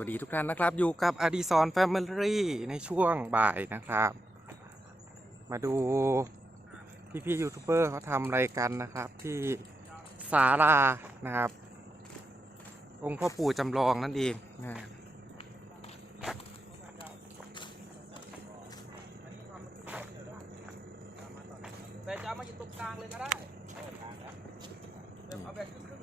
วัสดีทุกท่านนะครับ อยู่กับอดีซอนแฟมิลี่ในช่วงบ่ายนะครับ มาดูพี่พี่ๆยูทูบเบอร์เขาทำอะไรกันนะครับ ที่ศาลานะครับ องค์พ่อปู่จำลองนั่นเองนะแต่จะเอามาอยู่ตรงกลางเลยก็ได้แบบเอาแบบครึ่งๆเลย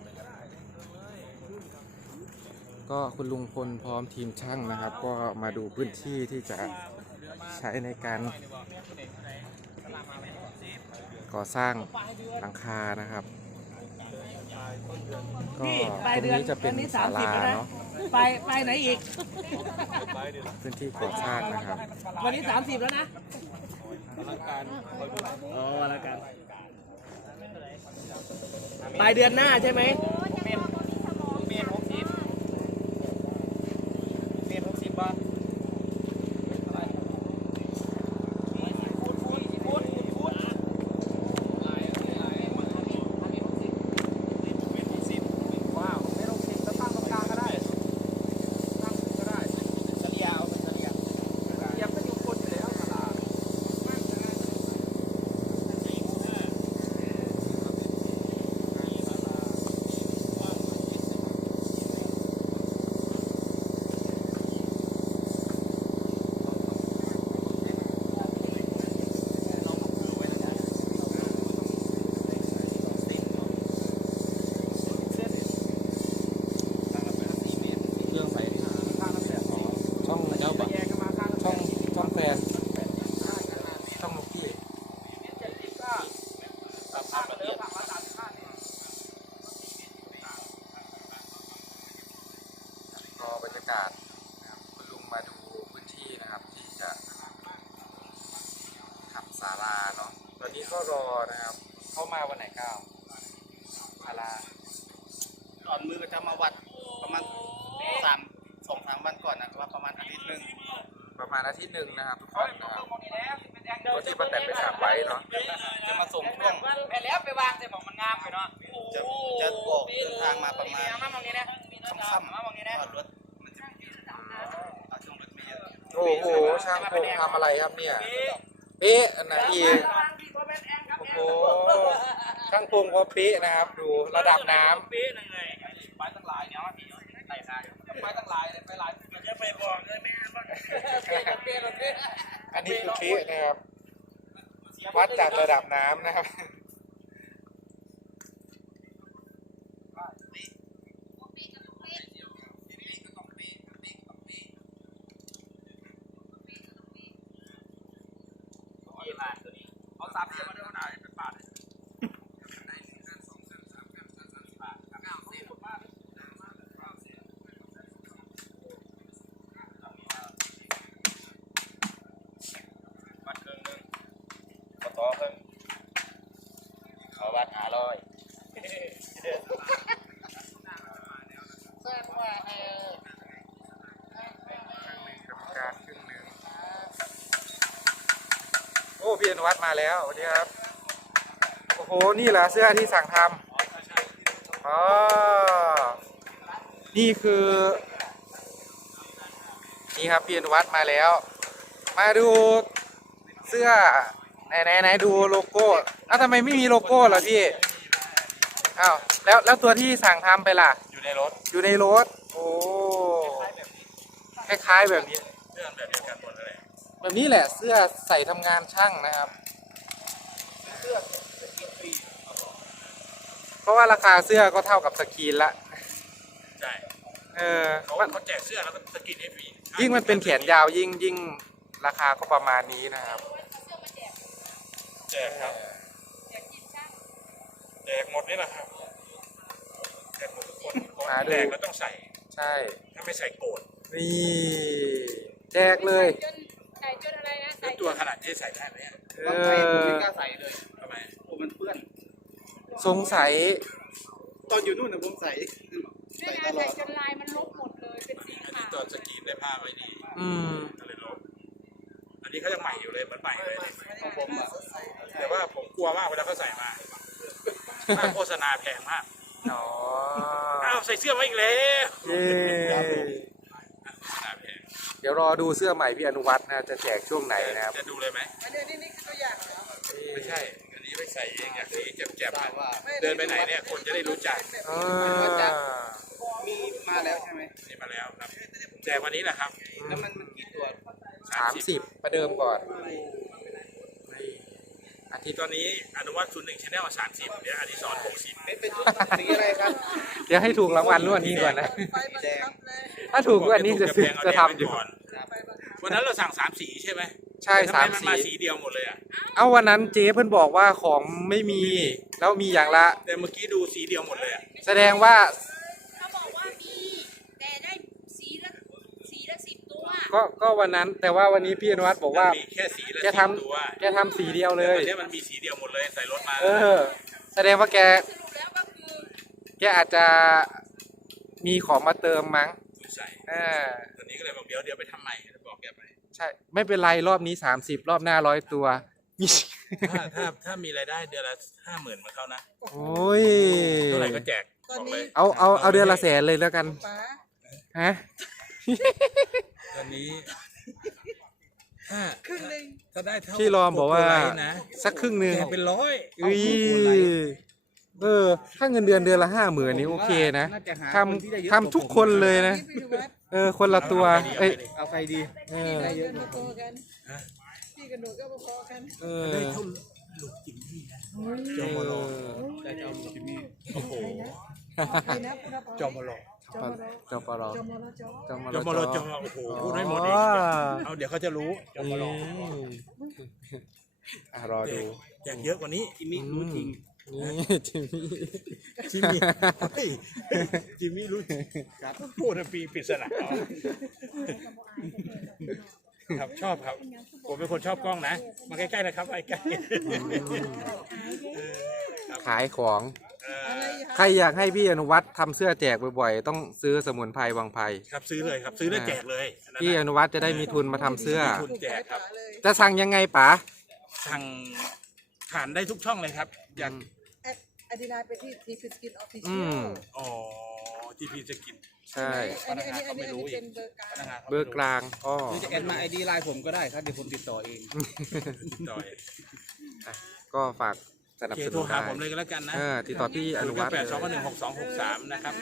ก็ได้ก็คุณลุงพลพร้อมทีมช่างนะครับ ก็มาดูพื้นที่ที่จะใช้ในการก่อสร้างหลังคานะครับก็ตรงนี้จะเป็นศาลาเนาะไปไปไหนอีก พื้นที่ก่อสร้างนะครับ วันนี้สามสิบแล้วนะอ๋อแล้วกันปลายเดือนหน้าใช่ไหม เมนหกสิบเมนหกสิบบาทว้าวเมนหกสิบแล้วตั้งตรงกลางก็ได้ตั้งก็ได้เฉลี่ยเอาเป็นเฉลี่ยเฉลี่ยก็อยู่คนอยู่แล้วตลาด เครื่องใส่ช่องเจ้าบัช่องช่องแฟนช่องลูกพี่รอ บรรยากาศนะครับคุณลุงมาดูพื้นที่นะครับ ที่จะทำศาลาเนาะตอนนี้ก็รอนะครับ เข้ามาวันไหนก้าวศาลาตอนมือก็จะมาวัดประมาณสามสองสามวันก่อนนะว่าประมาณอาทิตย์หนึ่งประมาณอาทิตย์หนึ่งนะครับทุกคนนะครับก็ที่ป้าแตนไปถามไว้เนาะจะมาส่งช่วงไปแล้วไปวางแต่หมองมันงามไปเนาะจะจะออกเดินทางมาประมาณมามองนี้นะค่ำมามองนี้นะ โอ้โหช่างพงทำอะไรครับเนี่ยเป๊ะอันไหนอีโอ้โหช่างพงก็เป๊ะนะครับ ดูระดับน้ำปีนึงเลยไปตั้งหลายเนี่ยพี่ไต่ทายไปตั้งหลายเลยไปหลายจะไปบอกเลยแม่ว่าอันนี้คือเป๊ะนะครับวัดจากระดับน้ำนะครับ กี่บาทตัวนี้เอาสามเดียวมาด้วยขนาดเป็นบาทวัดเครื่องนึงขอต่อเพิ่ม เขาวัดหาร้อยกรรมการครึ่งหนึ่งโอ้พี่อนุวัฒน์มาแล้วสวัสดีครับ โอ้โห นี่เหรอเสื้อที่สั่งทำอ๋อ นี่คือ นี่ครับพี่อนุวัฒน์มาแล้ว มาดูเสื้อ ไหนไหนไหนดูโลโก้อ้าวทำไมไม่มีโลโก้ล่ะพี่อ้าวแล้วแล้วตัวที่สั่งทำไปล่ะ อยู่ในรถอยู่ในรถ โอ้คล้ายๆแบบนี้ เรื่องแบบเดียวกันหมดเลยแบบนี้แหละเสื้อใส่ทำงานช่างนะครับ เพราะว่าราคาเสื้อก็เท่ากับสกรีนละ ใช่เออเขามันเขาแจกเสื้อแล้วก็สกินให้ฟรียิ่งมันเป็นแขนยาวยิ่งยิ่งราคาก็ประมาณนี้นะครับ แจกครับแจกหมดนี่แหละครับแจกหมดทุกคนเพราะหาดูแจกแล้วต้องใส่ ใช่ ถ้าไม่ใส่โกรธนี่แจกเลยใส่จนอะไรนะแล้วตัวขนาดที่ใส่ได้ไหมอะเอต้องใส่ผมไม่อกล้าใส่เลยทำไมโอ้มันเปื้อน สงสัยตอนอยู่นู่นนะผมใส่ไม่น่าใส่จนลายมันลบหมดเลยเป็นสีอันขานี้วตอนสกรีนได้ผ้าไว้ดีอืมก็เลยลบอันนี้เขายังใหม่อยู่เลยเหมือนใหม่เลยของผมอะแต่ ว่าผมกลัวมากเวลาเขาใส่มาค่าโฆษณาแพงมากอ๋ออ้าวใส่เสื้อมาอีกแล้วเย้เดี๋ยวรอดูเสื้อใหม่พี่อนุวัฒน์นะจะแจกช่วงไหนนะครับจะดูเลยไหมอันนี้นี่นี่คือตัวอย่างเหรอไม่ใช่ อันนี้ไปใส่เองอย่างนี้เจ็บๆอะเดินไปไหนเนี่ยคนจะได้รู้จักอ่ามีมาแล้วใช่ไหมนี่มาแล้วครับแจกวันนี้แหละครับ แล้วมันมันกี่ตัวสามสิบประเดิมก่อนนี่อา ทิที่ตย์ตอนนี้อนุวัตศูนย์หนึ่งชแนลสามสิบเดี๋ยวอดิสรหกสิบเป็นเป็นชุดสีอะไรครับเดี๋ยวให้ถูกรางวัลรวดนี้ก่อนนะไฟบังคับเลยถ้าถูกรวดนี้จะซื้อจะทำอยู่ วันนั้นเราสั่งสามสีใช่ไหมใช่ทำสามไนสีมาสีเดียวหมดเลยอะเอาวันนั้นเจ๊เพิ่นบอกว่าของไม่มีแล้วมีอย่างละแต่เมื่อกี้ดูสีเดียวหมดเลยอะแสดงว่าเขาบอกว่ามีแต่ได้สีละสีละสิบตัว ก็ก็วันนั้น แต่ว่าวันนี้พี่อนุวัฒน์บอกว่า มีแค่สีละแกสิบทำตัวแกทำสีเดียวเลแต่ยวันนี้มันมีสีเดียวหมดเลยใส่รถมาเออ แสดงว่าแก สรุปแล้วก็คือแกอาจจะมีของมาเติมมั้งใส่เออตอนนี้ก็เลยบอกเดี๋ยวเดี๋ยวไปทำใหม่บอกแกไป ใช่ ไม่เป็นไรรอบนี้สามสิบรอบหน้าร้อยตัวมีถ้าถ้าถ้ามีรายได้เดือนละห้าหมื่นมาเข้านะโอ้ย เท่าไหร่ก็แจกตอนบกนี้ลยเอาเอาเอาเดือนละแสนเลยแล้วกัน ป๋าฮะ ตอนนี้ถ้าครึ่งหนึ่งถ้าได้เท่าพี่รอมบอกว่าโกโกไลท์นะสักครึ่งหนึ่งแจกเป็นร้อยอุ้ยเออถ้าเงินเดือนเดือนละห้าหมื่นนี้โอเคนะน่าจะหาทคนที่ได้เยอะำทำทุกคนเลยนะ นี่พี่ดูวัดเออ คนละตัว เอ้ยเอาใครดีเอพี่อได้เยอะพอๆกันพี่กับหนูก็พอๆกันเออได้เท่าลูกจิ๋มนี่นะจอมรอได้เจ้าจิมมี่โอ้โหใครนะพูดนะจอมรอ จปรจอมรจอจมจอมรอจอโอ้โหพูดไม่หมดอีกเอาเดี๋ยวเขาจะรู้จอมรออะรอดูแจกเยอะกว่านี้จิมมี่รู้จริงนี่จิมมี่จิมมี่เฮ้ยจิมมี่รู้จริงครับพูดเป็นปีปริศนาครับชอบครับ ผมเป็นคนชอบกล้องนะ มาใกล้ๆนะครับใกล้ๆขายของเอ่อ ใครอยากให้พี่อนุวัฒน์ทำเสื้อแจกบ่อยๆ ต้องซื้อสมุนไพรวังไพรครับซื้อเลยครับซื้อแล้วแจกเลยอันนั้นพี่อน่ะนุวัฒน์จะได้มีทุนมาทำเสื้อมีทุนแจกครับเลยจะสั่งยังไงป๋าสั่งผ่านได้ทุกช่องเลยครับ อยากแอดแอดดีไลน์ไปที่ทีฟิสกินออฟฟิเชีอืยมลอ๋อที่พี่จะกิน ใช่ อันนี้อันนี้อันนี้อันนี้เป็นเบอร์กลาพนักงงานขาเบอร์กลางอ้อหรือจะแอดมาไอดีไลน์ผมก็ได้ครับ เดี๋ยวผมติดต่อเอง จอยก็ฝาก สโอนับเคสโทนุรนหาได้ผมเลยก็แล้วกันนะเออติดต่อพี่อนุวัฒน์แปดสองเลยหนึ่งหกสองหกสามนะครับ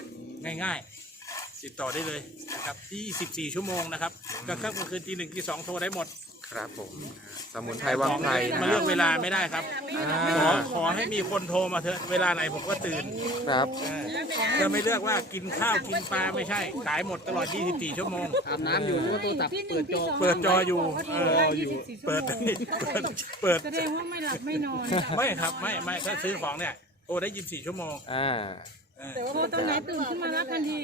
ง่ายๆ ติดต่อได้เลยนะครับที่14ชั่วโมงนะครับกลางค่ำกลางคืนตีหนึ่งตีสองโทรได้หมด ครับผมสมุนไพรวังไพรนะมาคเลืรัอบ กเวลาไม่ได้ครับ อ่ขอาขอให้มีคนโทรมาเถอะเวลาไหนผมก็ตื่นครับ จะไม่เลือกว่ากินข้าวกินปลาไม่ใช่ ขายหมดตลอด 24 ชั่วโมง อาบน้ำอยู่เพราะว่าโทรศัพท์เปิดจอเปิดจออยู่ เออเปิดเปิดเปิด แสดงว่าไม่หลับไม่นอน ไม่ครับ ไม่ไม่ถ้าซื้อของเนี่ย โอ้ได้ 24 ชั่วโมง อ่าเออ แต่ว่าตอนไหนตื่นขึ้นมารับทันที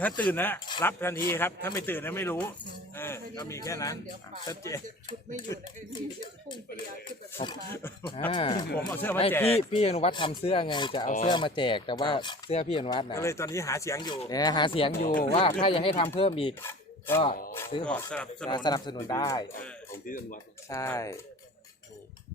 ถ้าตื่นนะรับทันทีครับ ถ้าไม่ตื่นนะไม่รู้ เออก็มีแค่นั้นชัดเจนชุดไม่อยู่ในไอทีพุ่งไปยาวขึ้นแบบอ่าผมเอาเสื้อมาไม่แจกพี่พี่อนุวัฒน์ทำเสื้อไงจะเอาเสื้อมาแจก แต่ว่าเสื้อพี่อนุวัฒน์นะก็เลยตอนนี้หาเสียงอยู่เนี่ยหาเสียงอยู่ว่าถ้ายังให้ทำเพิ่มอีก ก็ซื้อก็สนับสนุนสนับสนุนได้เออใช่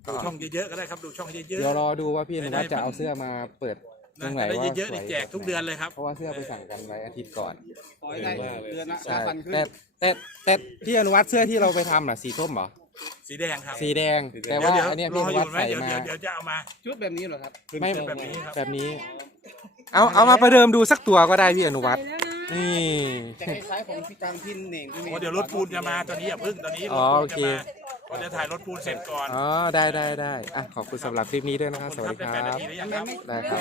ดูช่องเยอะๆก็ได้ครับดูช่องเยอะเดี๋ยวรอดูว่าพี่อนุวัฒน์จะเอาเสื้อมาเปิดๆ ตรนะงไหนจะได้ว่าเยอะๆสนี่วยแจกทุกเดือนเลยครับ เพราะว่าเสื้อไปสั่งกันไว้อาทิตย์ก่อนขอให้ได้เดือนละสาใช่มพันขึ้นแต่แต่แต่พี่อนุวัฒน์เสื้อที่เราไปทำน่ะสีส้มเหรอสีแดงครับสีแดง แต่เดี๋ยวว่าเดี๋ยวอันเนี้ยรพี่ออนุอวัฒยู่น์ไหมใส่เดี๋ยวมา เดี๋ยวเดี๋ยวจะเอามา ชุดแบบนี้เหรอครับ ไม่แบบนี้ครับ แบบนี้ เอาเอามาประเดิมดูสักตัวก็ได้พี่อนุวัฒน์นี่จะคล้ายๆของพี่ตังพี่เหน่งพี่เมโอ้ย์เดี๋ยวรถปูนจะมาตอนนี้อย่าพึ่งตอนนี้รอ๋ถอปูโอนเคจะมา ก็จะถ่ายรถปูนเสร็จก่อนอ๋อได้ได้ได้อะขอบคุณสำหรับคลิปนี้ด้วยนะครับสวัสดีได้คแปดนารับทีแล้วยังครับ ได้ครับ